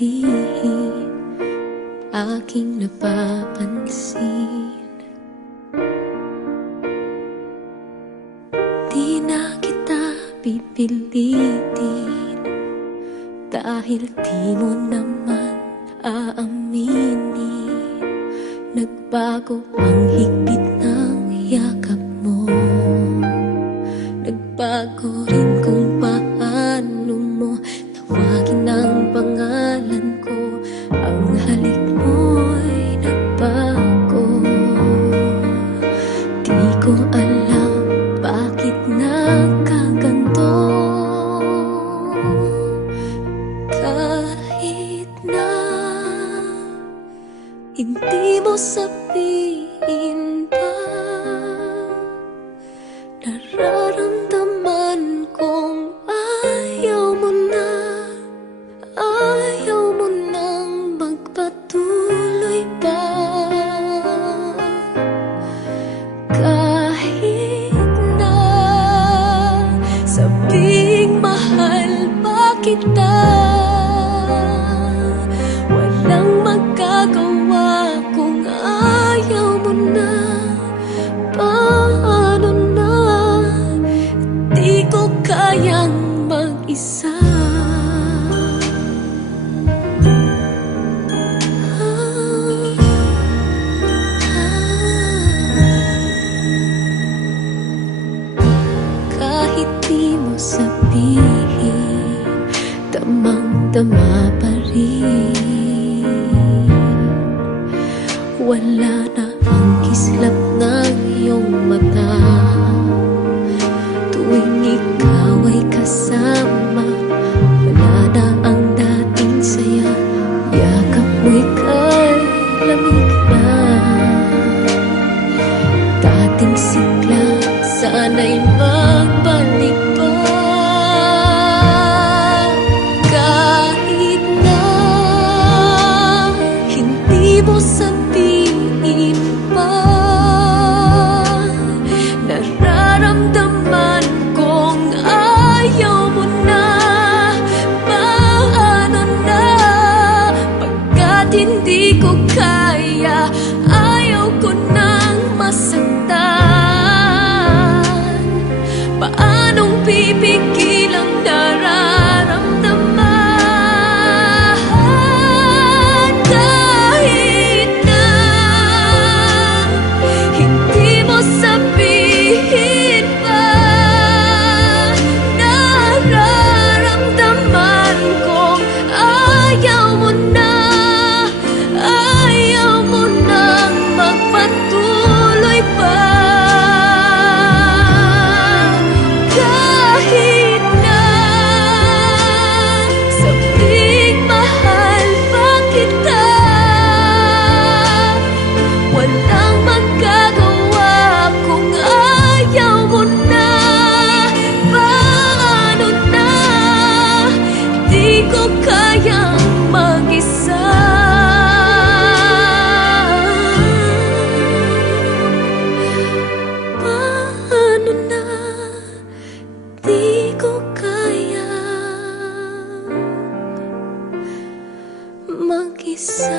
sabihin Aking napapansin. Di na kita pipilitin Dahil di mo naman aaminin. Nagbago ang higpit ng yakap mo. Nagbago rin kung paano sabihin Kahit di mo sabihin Damang-dama pa rin. Wala na ang kislap ng iyong mata. Tuwing ikaw ay kasama Wala na ang dating saya. Yakap mo'y kay lamig na. Dating sigla Sana'y 不可 Mag-isa